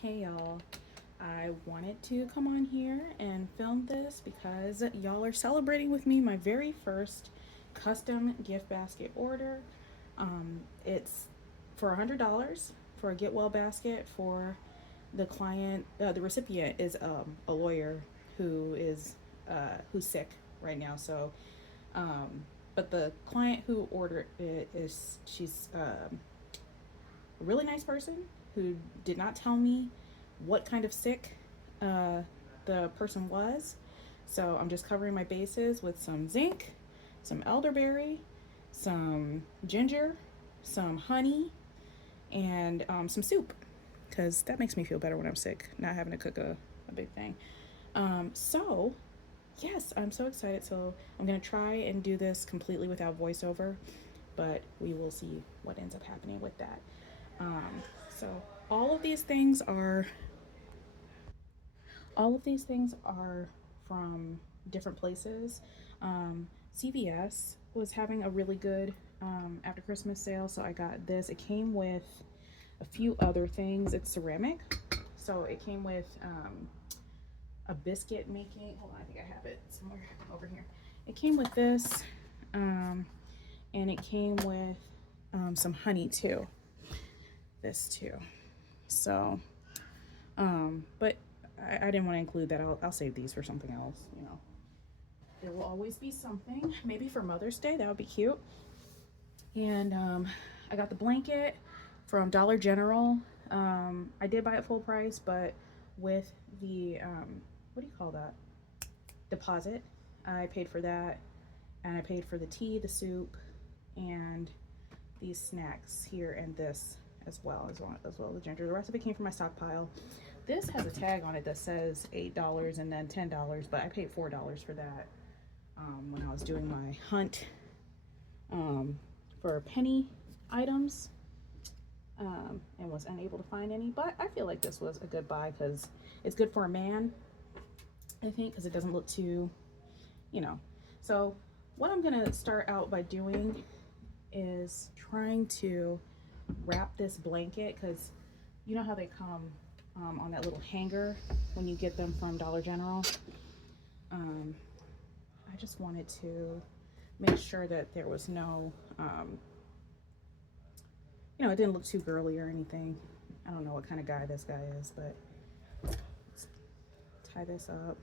Hey y'all, I wanted to come on here and film this because y'all are celebrating with me my very first custom gift basket order. It's for $100 for a get well basket for the client. The recipient is a lawyer who's sick right now. Um, but the client who ordered it is she's a really nice person who did not tell me what kind of sick uh, the person was. So I'm just covering my bases with some zinc, some elderberry, some ginger, some honey, and some soup because that makes me feel better when I'm sick, not having to cook a big thing. So, yes, I'm so excited. So, I'm going to try and do this completely without voiceover, but we will see what ends up happening with that. Um, so all of these things are all of these things are from different places. CVS was having a really good after Christmas sale, so I got this. It came with a few other things. It's ceramic, so it came with a biscuit making. Hold on, I think I have it somewhere over here. It came with this, and it came with some honey too. This too. So but I didn't want to include that. I'll save these for something else. There will always be something. Maybe for Mother's Day, that would be cute. And I got the blanket from Dollar General. I did buy it full price, but with the what do you call that? Deposit. I paid for that, and I paid for the tea, the soup, and these snacks here, and this as well the ginger. The rest of it came from my stockpile. This has a tag on it that says $8 and then $10, but I paid $4 for that when I was doing my hunt for penny items and was unable to find any. But I feel like this was a good buy because it's good for a man, I think, because it doesn't look too, you know. So what I'm gonna start out by doing is trying to wrap this blanket, because you know how they come on that little hanger when you get them from Dollar General. I just wanted to make sure that there was no, it didn't look too girly or anything. I don't know what kind of guy this guy is, but let's tie this up.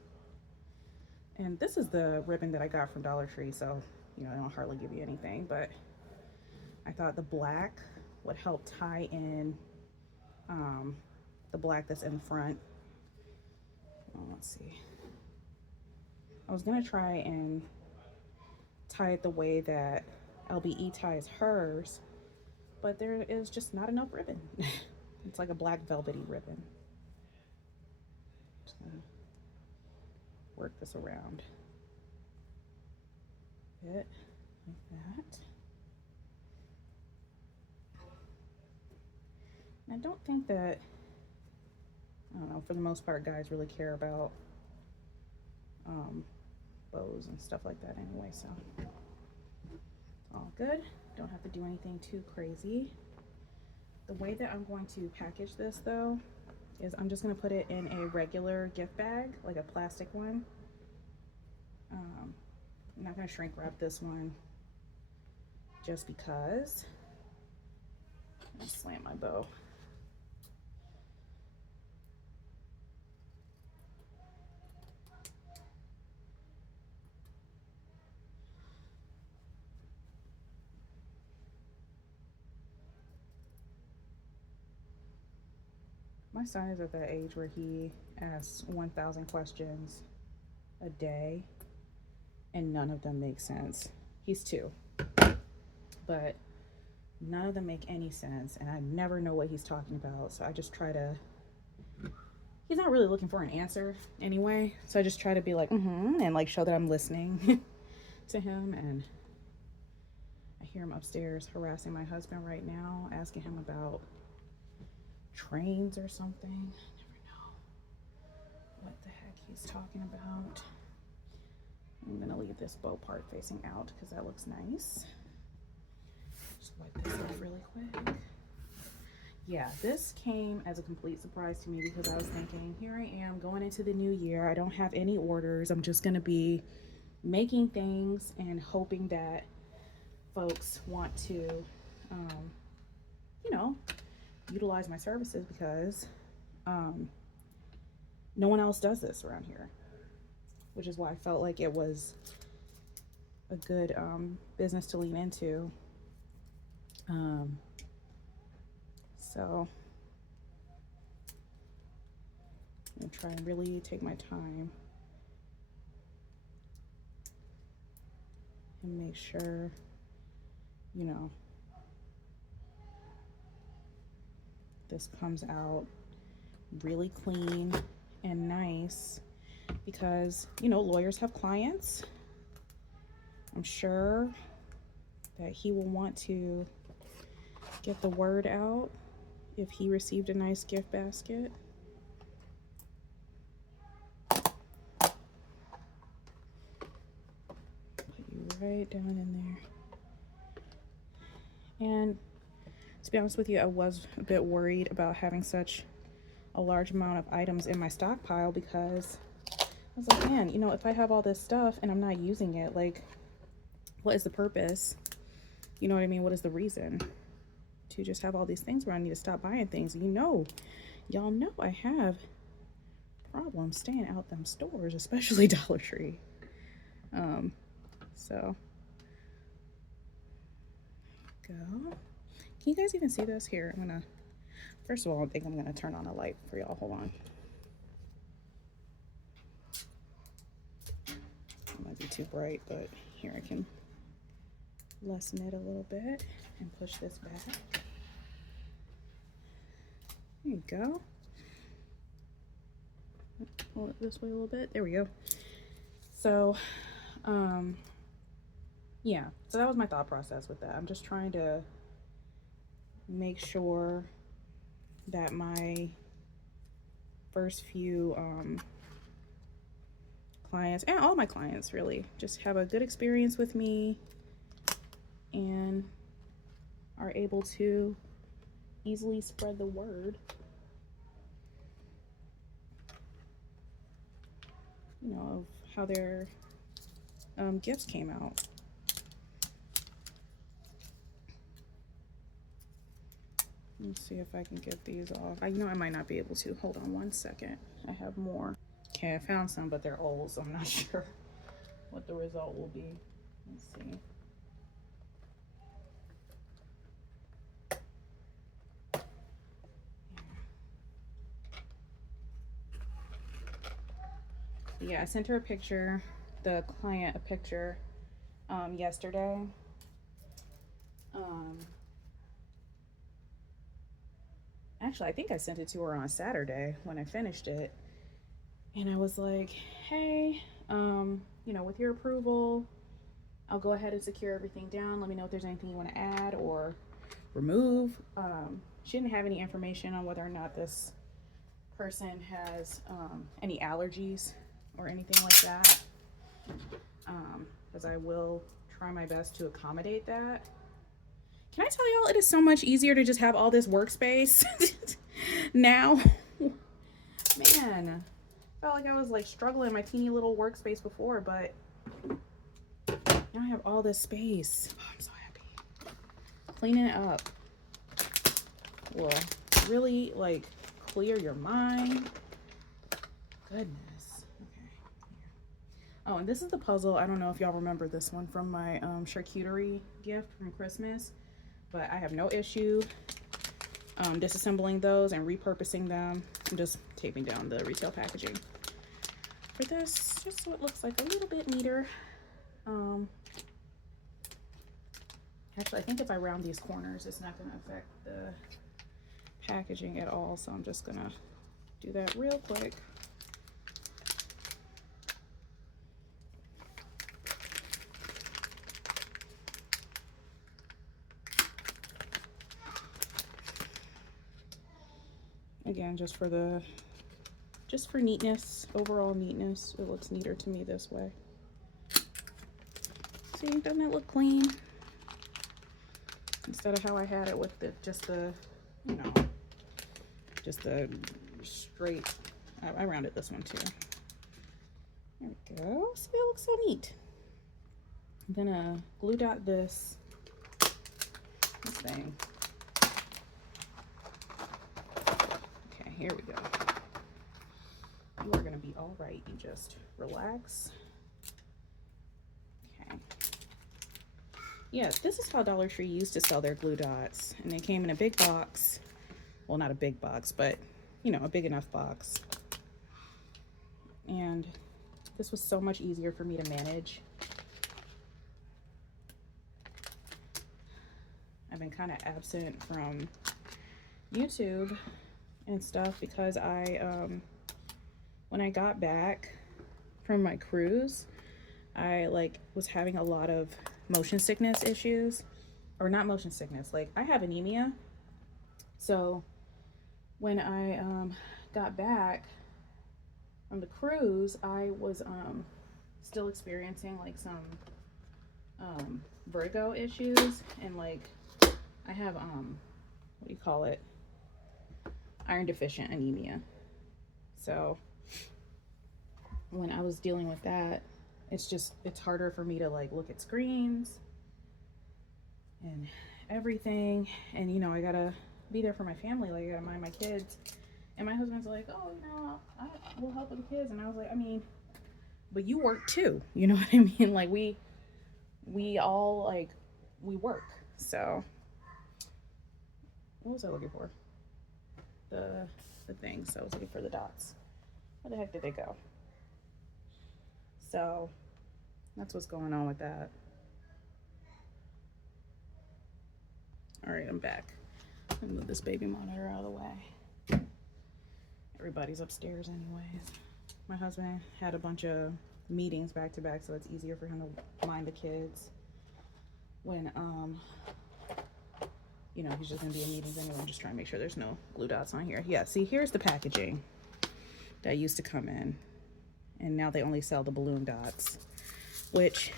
And this is the ribbon that I got from Dollar Tree, so, they don't hardly give you anything, but I thought the black would help tie in the black that's in front. Let's see. I was gonna try and tie it the way that LBE ties hers, but there is just not enough ribbon. It's like a black velvety ribbon. Just gonna work this around a bit like that. And I don't think that, I don't know, for the most part, guys really care about bows and stuff like that anyway, so it's all good. Don't have to do anything too crazy. The way that I'm going to package this, though, is I'm just going to put it in a regular gift bag, like a plastic one. I'm not going to shrink wrap this one just because. I'm going to slam my bow. My son is at that age where he asks 1,000 questions a day, and none of them make sense. He's 2, but none of them make any sense, and I never know what he's talking about. So I just try to. He's not really looking for an answer anyway, so I just try to be like, and like show that I'm listening to him. And I hear him upstairs harassing my husband right now, asking him about trains or something. I never know what the heck he's talking about. I'm gonna leave this bow part facing out because that looks nice. Just wipe this off really quick. yeah, this came as a complete surprise to me because I was thinking, here I am going into the new year. I don't have any orders. I'm just going to be making things and hoping that folks want to, um, you know, utilize my services because um, no one else does this around here, which is why I felt like it was a good business to lean into. Um, so I'm gonna try and really take my time and make sure, you know, this comes out really clean and nice because, you know, lawyers have clients. I'm sure that he will want to get the word out if he received a nice gift basket. Put you right down in there. And to be honest with you, I was a bit worried about having such a large amount of items in my stockpile because I was like, man, you know, if I have all this stuff and I'm not using it, like, what is the purpose? You know what I mean? What is the reason to just have all these things where I need to stop buying things? You know, y'all know I have problems staying out them stores, especially Dollar Tree. So go. Can you guys even see this? Here, I'm gonna, first of all, I think I'm gonna turn on a light for y'all. Hold on. It might be too bright, but here I can lessen it a little bit and push this back. There you go. Pull it this way a little bit. There we go. So, yeah, so that was my thought process with that. I'm just trying to make sure that my first few clients, and all my clients really, just have a good experience with me and are able to easily spread the word, you know, of how their gifts came out. Let's see if I can get these off. You know, I might not be able to. Hold on one second. I have more. Okay, I found some, but they're old, so I'm not sure what the result will be. Let's see. Yeah, I sent her a picture, the client a picture yesterday. Actually, I think I sent it to her on Saturday when I finished it. And I was like, hey, you know, with your approval, I'll go ahead and secure everything down. Let me know if there's anything you want to add or remove. She didn't have any information on whether or not this person has any allergies or anything like that, because I will try my best to accommodate that. Can I tell y'all, it is so much easier to just have all this workspace now. Man, felt like I was like struggling in my teeny little workspace before, but now I have all this space. Oh, I'm so happy. Cleaning it up will really like clear your mind. Goodness. Okay. Oh, and this is the puzzle. I don't know if y'all remember this one from my charcuterie gift from Christmas, but I have no issue disassembling those and repurposing them. I'm just taping down the retail packaging for this, just so it looks like a little bit neater. Actually, I think if I round these corners, it's not going to affect the packaging at all, so I'm just going to do that real quick. Again, just for neatness, overall neatness, it looks neater to me this way. See, doesn't it look clean? Instead of how I had it with just the, you know, just a straight, I rounded this one too. There we go. See, it looks so neat. I'm gonna glue dot this thing. Okay, here we go. You are gonna be all right. You just relax. Okay. Yeah, this is how Dollar Tree used to sell their glue dots, and they came in a big box. Well, not a big box, but you know, a big enough box. And this was so much easier for me to manage. I've been kind of absent from YouTube and stuff because when I got back from my cruise, I was having a lot of motion sickness issues, or not motion sickness, like I have anemia. So when I got back from the cruise, I was still experiencing like some vertigo issues, and like I have what do you call it, iron deficient anemia. So when I was dealing with that, it's harder for me to like look at screens and everything, and you know, I gotta be there for my family, like I gotta mind my kids. And my husband's like, oh, you know, I will help with the kids. And I was like, I mean, but you work too, you know what I mean? Like we all like, we work. So what was I looking for? The thing. So I was looking for the dots. Where the heck did they go? So that's what's going on with that. All right, I'm back. I'm gonna move this baby monitor out of the way. Everybody's upstairs anyways. My husband had a bunch of meetings back to back, so it's easier for him to mind the kids when you know, he's just gonna be in meetings anyway. I'm just trying to make sure there's no glue dots on here. Yeah, see, here's the packaging that used to come in, and now they only sell the balloon dots, which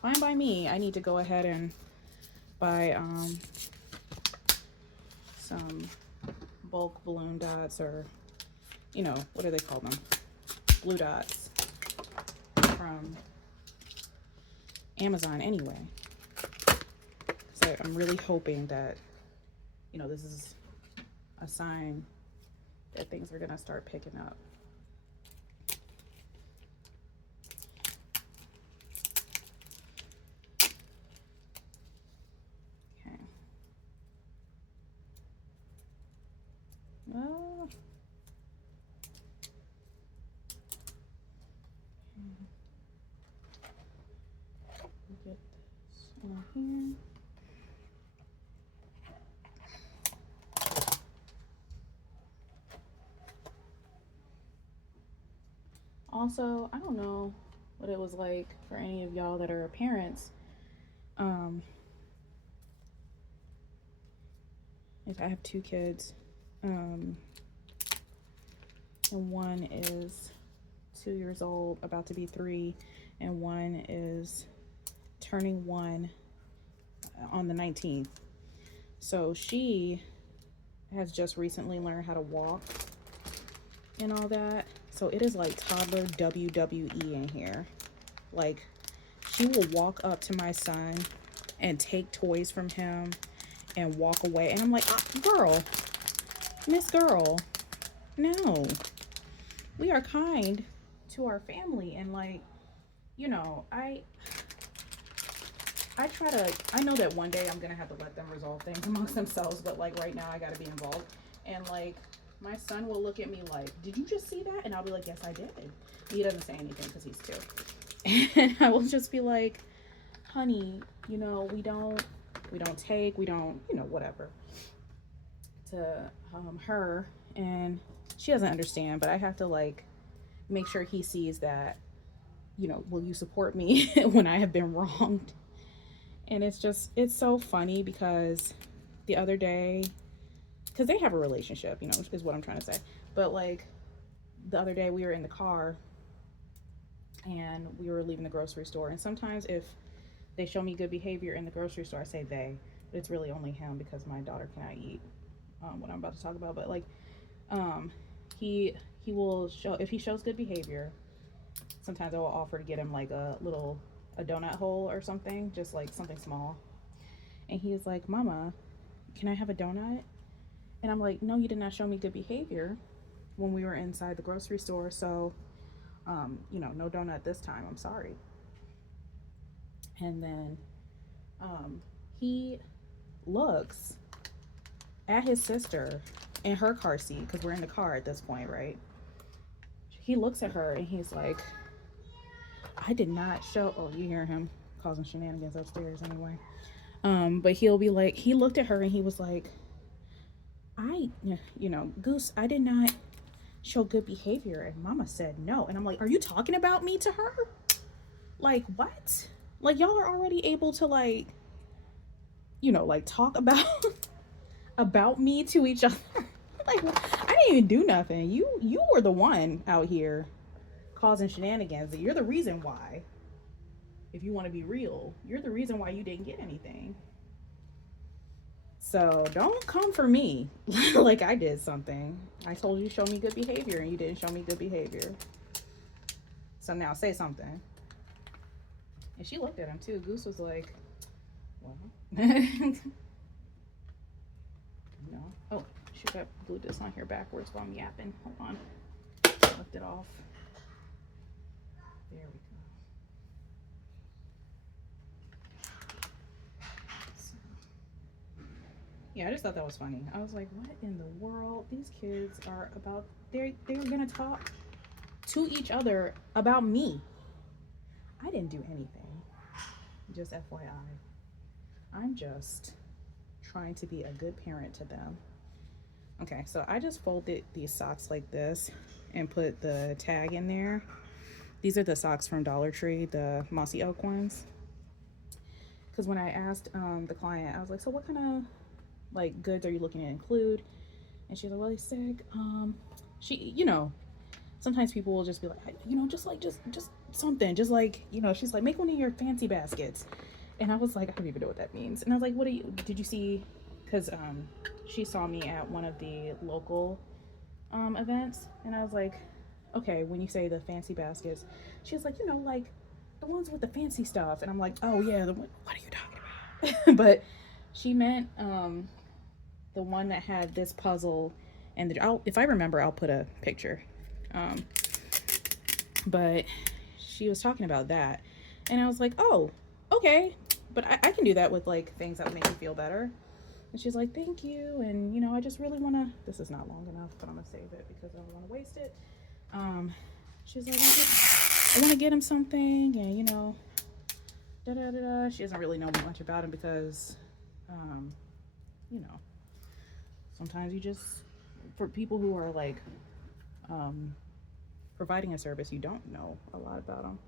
fine by me. I need to go ahead and buy some bulk balloon dots, or you know, what do they call them, glue dots, from Amazon anyway. So I'm really hoping that, you know, this is a sign that things are gonna start picking up. Okay. Well, get this on here. Also, I don't know what it was like for any of y'all that are parents. If I have 2 kids, and one is 2 years old, about to be 3, and one is turning 1 on the 19th. So she has just recently learned how to walk and all that. So it is like toddler WWE in here. Like, she will walk up to my son and take toys from him and walk away. And I'm like, girl, Miss Girl, no. We are kind to our family. And like, you know, I know that one day I'm going to have to let them resolve things amongst themselves. But like right now I got to be involved. And like, my son will look at me like, did you just see that? And I'll be like, yes, I did. He doesn't say anything because he's 2. And I will just be like, honey, you know, we don't take, you know, whatever, to her. And she doesn't understand, but I have to like make sure he sees that, you know, will you support me when I have been wronged? And it's so funny because the other day, because they have a relationship, you know, is what I'm trying to say. But like the other day we were in the car and we were leaving the grocery store. And sometimes if they show me good behavior in the grocery store, I say they, but it's really only him because my daughter cannot eat what I'm about to talk about. But like Um, he will show, if he shows good behavior. Sometimes I will offer to get him like a donut hole or something, just like something small. And he's like, "Mama, can I have a donut?" And I'm like, "No, you did not show me good behavior when we were inside the grocery store, so no donut this time. I'm sorry." And then he looks at his sister in her car seat because we're in the car at this point, right? He looks at her and he's like, "I did not show." Oh, you hear him causing shenanigans upstairs anyway. But he'll be like, he looked at her and he was like, Goose, I did not show good behavior. And Mama said no. And I'm like, are you talking about me to her? Like, what? Like, y'all are already able to, like, like talk about about me to each other. Like, I didn't even do nothing. You were the one out here causing shenanigans. You're the reason why. If you want to be real, you're the reason why you didn't get anything. So don't come for me like I did something. I told you to show me good behavior and you didn't show me good behavior. So now say something. And she looked at him too. Goose was like, well, no. Oh, shoot, I glued this on here backwards while I'm yapping. Hold on. Lift it off. There we go. So, yeah, I just thought that was funny. I was like, what in the world? These kids are about, they're gonna talk to each other about me. I didn't do anything. Just FYI. I'm just trying to be a good parent to them. Okay, so I just folded these socks like this and put the tag in there. These are the socks from Dollar Tree, the mossy oak ones. Because when I asked the client, I was like, so what kind of like goods are you looking to include? And she's like, well, he's sick. She, sometimes people will just be like, just something, just like, she's like, make one of your fancy baskets. And I was like, I don't even know what that means. And I was like, did you see? Because she saw me at one of the local events. And I was like, okay, when you say the fancy baskets, she was like, like the ones with the fancy stuff. And I'm like, oh yeah, what are you talking about? But she meant the one that had this puzzle. And if I remember, I'll put a picture. But she was talking about that. And I was like, oh, okay. But I can do that with like things that make me feel better. And she's like, thank you. And, I just really want to, this is not long enough, but I'm going to save it because I don't want to waste it. She's like, I want to get him something. And, da da da da. She doesn't really know much about him because, sometimes you just, for people who are like, providing a service, you don't know a lot about them.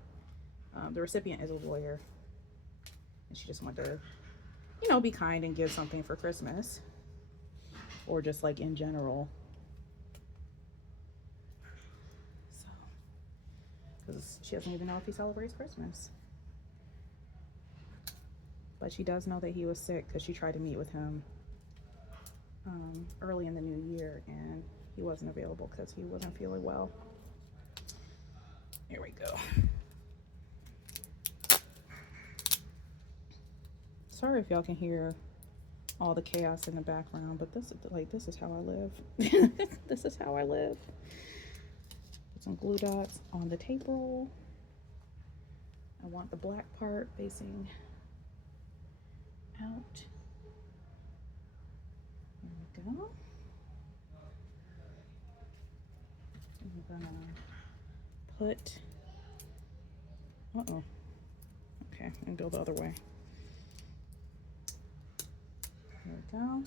The recipient is a lawyer. And she just wanted to, be kind and give something for Christmas. Or just like in general. So, because she doesn't even know if he celebrates Christmas. But she does know that he was sick because she tried to meet with him early in the new year and he wasn't available because he wasn't feeling well. Here we go. Sorry if y'all can hear all the chaos in the background, but this is how I live. This is how I live. Put some glue dots on the tape roll. I want the black part facing out. There we go. I'm gonna put, okay, and go the other way. There we go.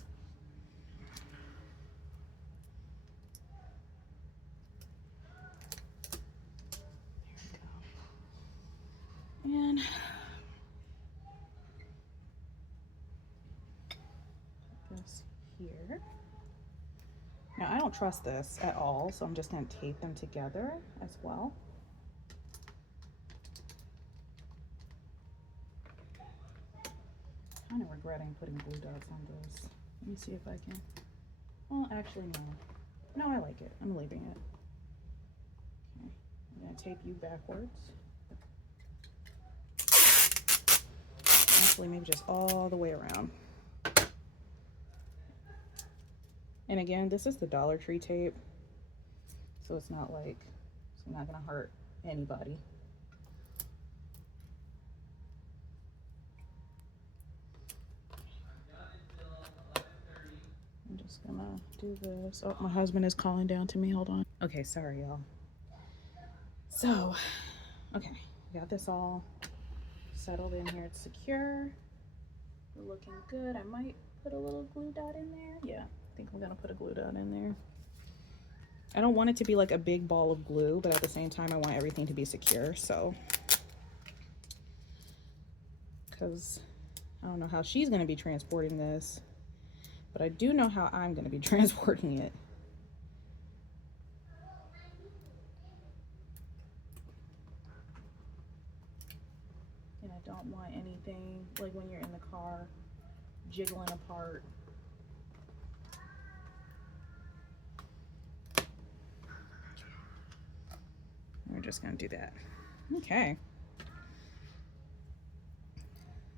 And put this here. Now I don't trust this at all, so I'm just going to tape them together as well. Kind of regretting putting glue dots on this. Let me see if I can. Well, actually no. No, I like it. I'm leaving it. Okay. I'm gonna tape you backwards. Actually, maybe just all the way around. And again, this is the Dollar Tree tape, so it's not like, it's not gonna hurt anybody. I'm just gonna do this. Oh, my husband is calling down to me. Hold on. Okay, sorry, y'all. So, okay, got this all settled in here. It's secure. We're looking good. I might put a little glue dot in there. Yeah, I think I'm gonna put a glue dot in there. I don't want it to be like a big ball of glue, but at the same time, I want everything to be secure. So, because I don't know how she's gonna be transporting this, but I do know how I'm gonna be transporting it. And I don't want anything like when you're in the car jiggling apart. We're just gonna do that. Okay.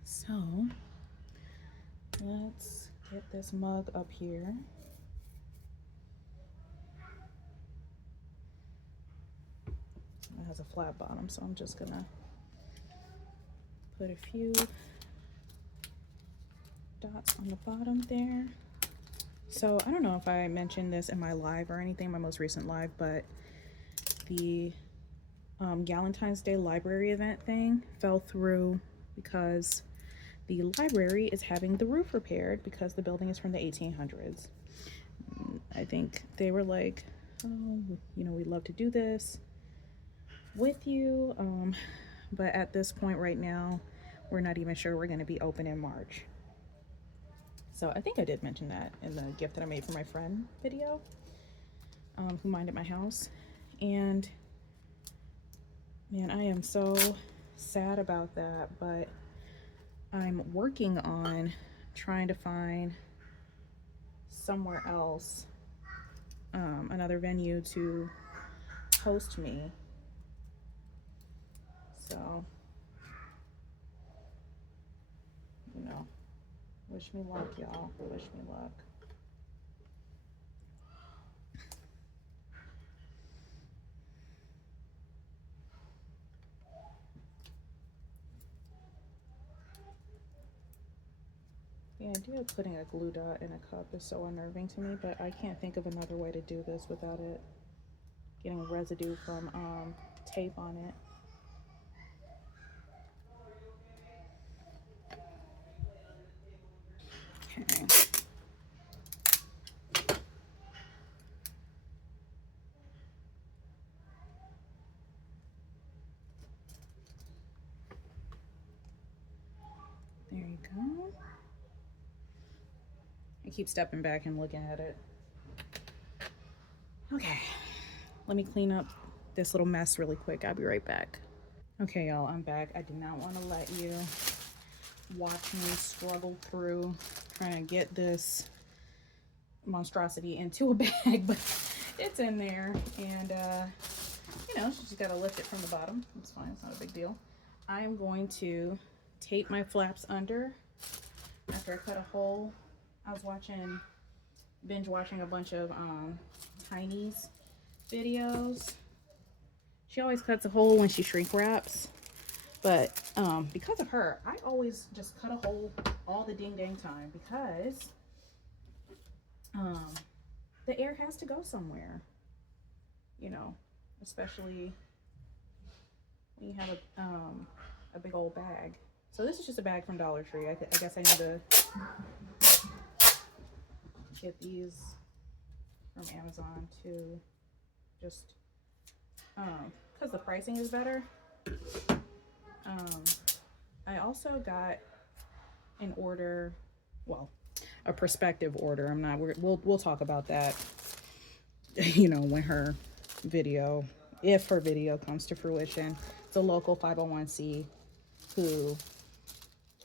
So let's get this mug up here. It has a flat bottom, so I'm just gonna put a few dots on the bottom there. So I don't know if I mentioned this in my live or anything, my most recent live, but the Galentine's Day library event thing fell through because the library is having the roof repaired because the building is from the 1800s. I think they were like, oh, you know, we'd love to do this with you, but at this point right now, we're not even sure we're going to be open in March. So I think I did mention that in the gift that I made for my friend video, who minded my house. And man, I am so sad about that, but I'm working on trying to find somewhere else, another venue to host me. So, you know, wish me luck, y'all. Wish me luck. The idea of putting a glue dot in a cup is so unnerving to me, but I can't think of another way to do this without it getting residue from tape on it. Okay. There you go. I keep stepping back and looking at it. Okay, let me clean up this little mess really quick. I'll be right back. Okay, y'all, I'm back. I did not want to let you watch me struggle through trying to get this monstrosity into a bag, but it's in there, and you know, she just got to lift it from the bottom. It's fine, it's not a big deal. I am going to tape my flaps under after I cut a hole. I was binge watching a bunch of Tiny's videos. She always cuts a hole when she shrink wraps, but because of her, I always just cut a hole all the ding dang time because the air has to go somewhere, you know, especially when you have a big old bag. So this is just a bag from Dollar Tree. I guess I need to get these from Amazon too, just because the pricing is better. I also got an order, well, a prospective order. We'll talk about that, you know, when if her video comes to fruition. It's a local 501c who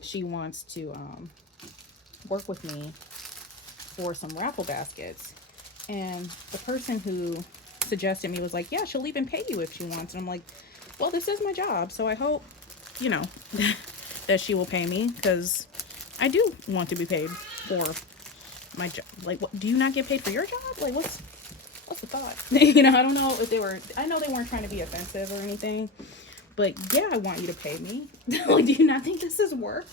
she wants to work with me for some raffle baskets. And the person who suggested me was like, yeah, she'll even pay you if she wants. And I'm like, well, this is my job, so I hope, you know, that she will pay me, because I do want to be paid for my job. Like, what, do you not get paid for your job? Like, what's the thought? You know, I don't know if they were, I know they weren't trying to be offensive or anything, but yeah, I want you to pay me. Like, do you not think this is work?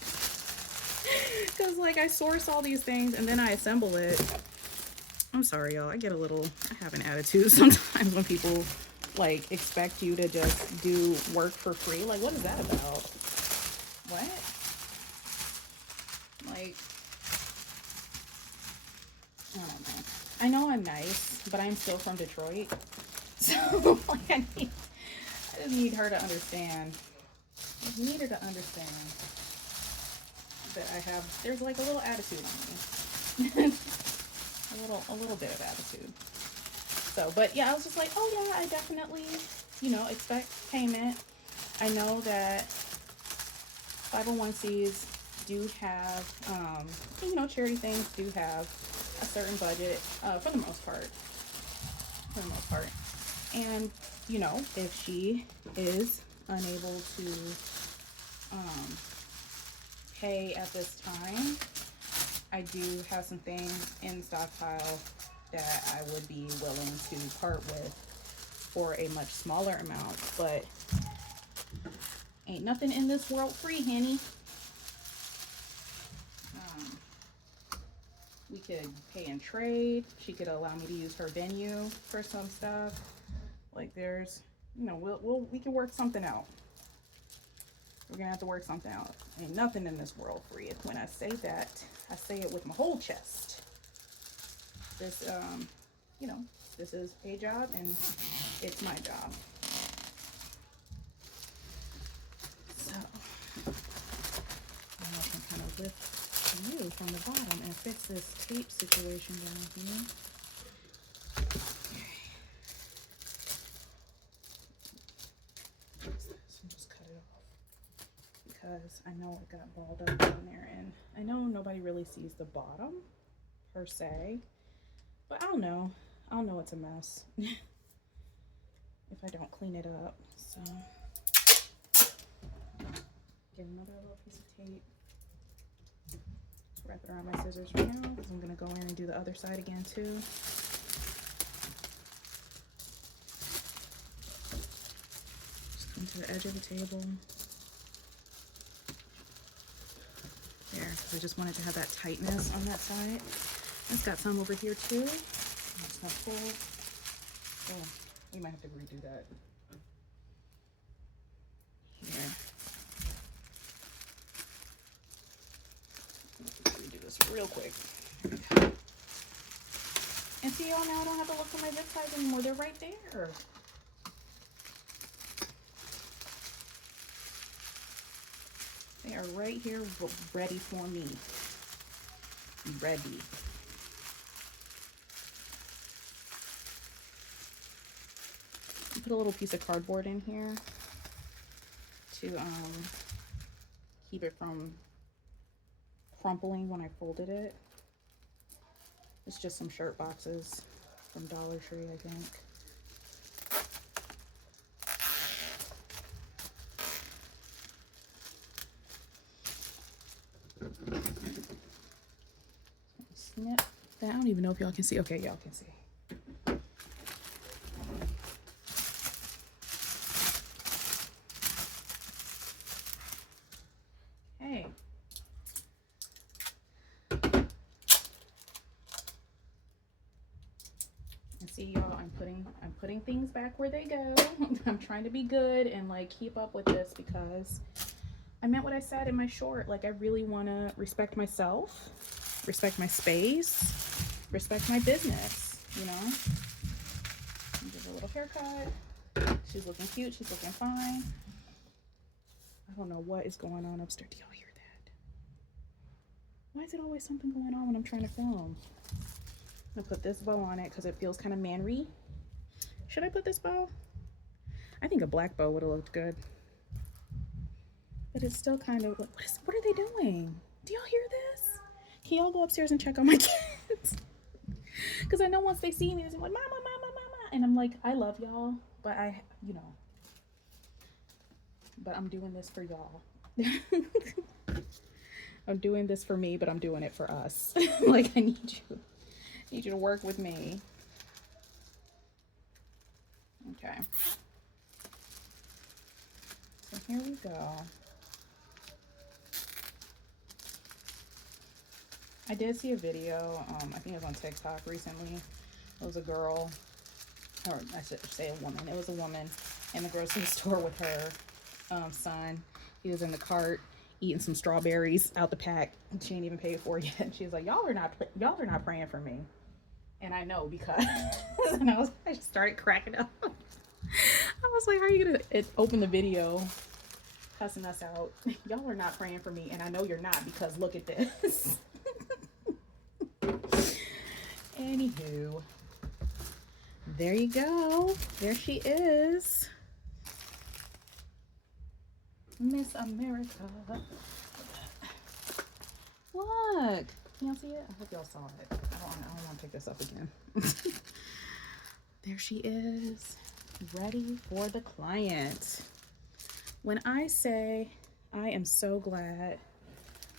Because, like, I source all these things and then I assemble it. I'm sorry, y'all. I have an attitude sometimes when people, like, expect you to just do work for free. Like, what is that about? What? Like, I don't know. I know I'm nice, but I'm still from Detroit. So, like, I just need her to understand. I just need her to understand that there's like a little attitude on me. a little bit of attitude. So, but yeah, I was just like, oh yeah, I definitely, expect payment. I know that 501c's do have, charity things do have a certain budget, for the most part. And, if she is unable to, pay at this time, I do have some things in stockpile that I would be willing to part with for a much smaller amount, but ain't nothing in this world free, honey. We could pay and trade. She could allow me to use her venue for some stuff. Like, there's, we can work something out. We're gonna have to work something out. Ain't nothing in this world free. When I say that, I say it with my whole chest. This, this is a job and it's my job. So, now I can kind of lift the roof from the bottom and fix this tape situation down here. Just cut it off because I know it got balled up down there, and I know nobody really sees the bottom per se, but I'll know it's a mess if I don't clean it up. So get another little piece of tape, wrap it around my scissors for now, because I'm gonna go in and do the other side again too. Just come to the edge of the table. There, because I just wanted to have that tightness on that side. It's got some over here too. It's not full. Oh, we might have to redo that. Here. Redo this real quick. And see, y'all, now I don't have to look for my zip ties anymore. They're right there. They are right here, ready for me. Ready. Put a little piece of cardboard in here to keep it from crumpling when I folded it. It's just some shirt boxes from Dollar Tree, I think. Snip that. I don't even know if y'all can see. Okay, y'all can see. Hey. And see, y'all, I'm putting things back where they go. I'm trying to be good and like keep up with this, because I meant what I said in my short. Like, I really want to respect myself, respect my space, respect my business, Give her a little haircut. She's looking cute. She's looking fine. I don't know what is going on upstairs. Do y'all hear that? Why is it always something going on when I'm trying to film? I'm gonna put this bow on it because it feels kind of manly. Should I put this bow? I think a black bow would have looked good. But it's still kind of, what are they doing? Do y'all hear this? Can y'all go upstairs and check on my kids? Because I know once they see me, they're like, mama, mama, mama. And I'm like, I love y'all, but but I'm doing this for y'all. I'm doing this for me, but I'm doing it for us. Like, I need you to work with me. Okay. So here we go. I did see a video, I think it was on TikTok recently. It was a girl, or I should say a woman. It was a woman in the grocery store with her son. He was in the cart eating some strawberries out the pack. She ain't even paid for it yet. She's like, y'all are not praying for me. And I know because, and I just started cracking up. I was like, how are you gonna open the video cussing us out? Y'all are not praying for me, and I know you're not because look at this. Anywho, there you go. There she is. Miss America. Look. Can y'all see it? I hope y'all saw it. I don't want to pick this up again. There she is. Ready for the client. When I say I am so glad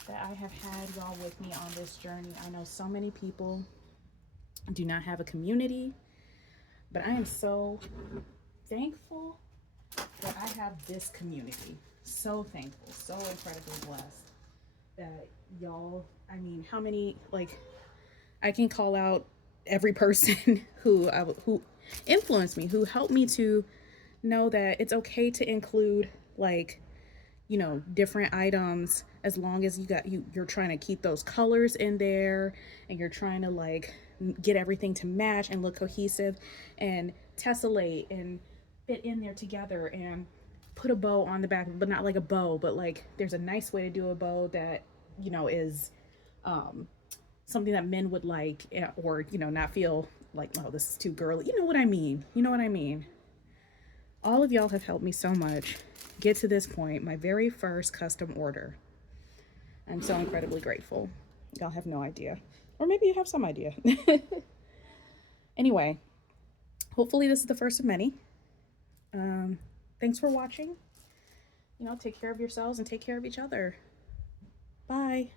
that I have had y'all with me on this journey. I know so many people do not have a community, but I am so thankful that I have this community. So thankful, so incredibly blessed that y'all, I mean, how many, like, I can call out every person who influenced me, who helped me to know that it's okay to include, like, different items as long as you're trying to keep those colors in there and you're trying to like get everything to match and look cohesive and tessellate and fit in there together and put a bow on the back, but not like a bow, but like there's a nice way to do a bow that is something that men would like, or not feel like, oh, this is too girly. You know what I mean. All of y'all have helped me so much get to this point, my very first custom order. I'm so incredibly grateful. Y'all have no idea, or maybe you have some idea. Anyway, hopefully this is the first of many. Thanks for watching. Take care of yourselves and take care of each other. Bye.